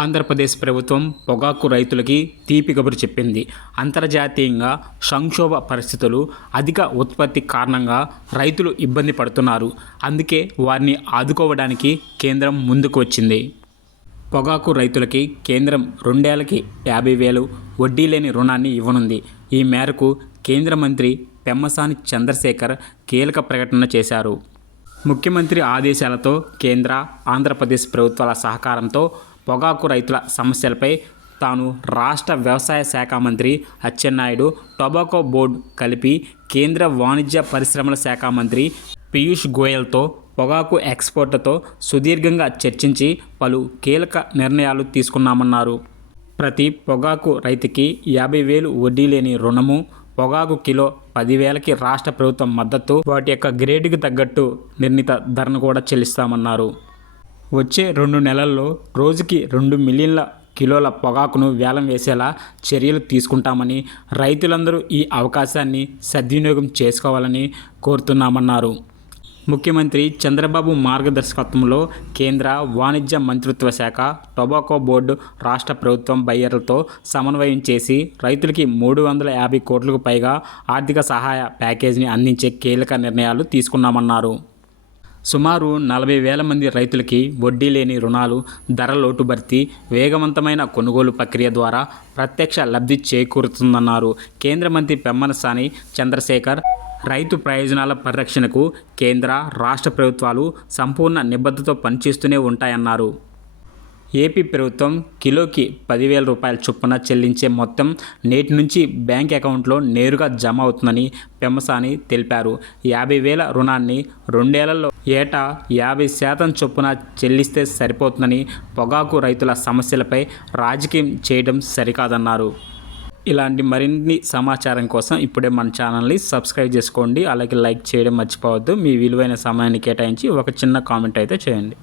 ఆంధ్రప్రదేశ్ ప్రభుత్వం పొగాకు రైతులకి తీపి కబురు చెప్పింది. అంతర్జాతీయంగా సంక్షోభ పరిస్థితులు, అధిక ఉత్పత్తి కారణంగా రైతులు ఇబ్బంది పడుతున్నారు. అందుకే వారిని ఆదుకోవడానికి కేంద్రం ముందుకు వచ్చింది. పొగాకు రైతులకి కేంద్రం 2 ఏళ్లకి 50,000 వడ్డీ లేని రుణాన్ని ఇవ్వనుంది. ఈ మేరకు కేంద్ర మంత్రి పెమ్మసాని చంద్రశేఖర్ కీలక ప్రకటన చేశారు. ముఖ్యమంత్రి ఆదేశాలతో కేంద్ర, ఆంధ్రప్రదేశ్ ప్రభుత్వాల సహకారంతో పొగాకు రైతుల సమస్యలపై తాను రాష్ట్ర వ్యవసాయ శాఖ మంత్రి అచ్చెన్నాయుడు, టొబాకో బోర్డు కలిపి కేంద్ర వాణిజ్య పరిశ్రమల శాఖ మంత్రి పీయూష్ గోయల్తో పొగాకు ఎక్స్పోర్ట్తో సుదీర్ఘంగా చర్చించి పలు కీలక నిర్ణయాలు తీసుకున్నామన్నారు. ప్రతి పొగాకు రైతుకి 50,000 వడ్డీ లేని రుణము, పొగాకు కిలో 10,000కి రాష్ట్ర ప్రభుత్వం మద్దతు, వాటి యొక్క గ్రేడ్కి తగ్గట్టు నిర్ణీత ధరను కూడా చెల్లిస్తామన్నారు. వచ్చే 2 నెలల్లో రోజుకి 2 మిలియన్ల కిలోల పొగాకును వేలం వేసేలా చర్యలు తీసుకుంటామని, రైతులందరూ ఈ అవకాశాన్ని సద్వినియోగం చేసుకోవాలని కోరుతున్నామన్నారు. ముఖ్యమంత్రి చంద్రబాబు మార్గదర్శకత్వంలో కేంద్ర వాణిజ్య మంత్రిత్వ శాఖ, టొబాకో బోర్డు, రాష్ట్ర ప్రభుత్వం బయ్యర్లతో సమన్వయం చేసి రైతులకి 350 కోట్లకు పైగా ఆర్థిక సహాయ ప్యాకేజీని అందించే కీలక నిర్ణయాలు తీసుకున్నామన్నారు. సుమారు 40,000 మంది రైతులకి వడ్డీ లేని రుణాలు, ధర లోటు భర్తీ, వేగవంతమైన కొనుగోలు ప్రక్రియ ద్వారా ప్రత్యక్ష లబ్ధి చేకూరుతుందన్నారు. కేంద్ర మంత్రి పెమ్మసాని చంద్రశేఖర్ రైతు ప్రయోజనాల పరిరక్షణకు కేంద్ర, రాష్ట్ర ప్రభుత్వాలు సంపూర్ణ నిబద్ధతతో పనిచేస్తూనే ఉంటాయన్నారు. ఏపీ ప్రభుత్వం కిలోకి 10,000 రూపాయల చొప్పున చెల్లించే మొత్తం నేటి నుంచి బ్యాంక్ అకౌంట్లో నేరుగా జమ అవుతుందని పెమ్మసాని తెలిపారు. 50,000 రుణాన్ని 2 ఏళ్లలో ఏటా 50% చొప్పున చెల్లిస్తే సరిపోతుందని, పొగాకు రైతుల సమస్యలపై రాజకీయం చేయడం సరికాదన్నారు. ఇలాంటి మరిన్ని సమాచారం కోసం ఇప్పుడే మన ఛానల్ని సబ్స్క్రైబ్ చేసుకోండి. అలాగే లైక్ చేయడం మర్చిపోవద్దు. మీ విలువైన సమయాన్ని కేటాయించి ఒక చిన్న కామెంట్ అయితే చేయండి.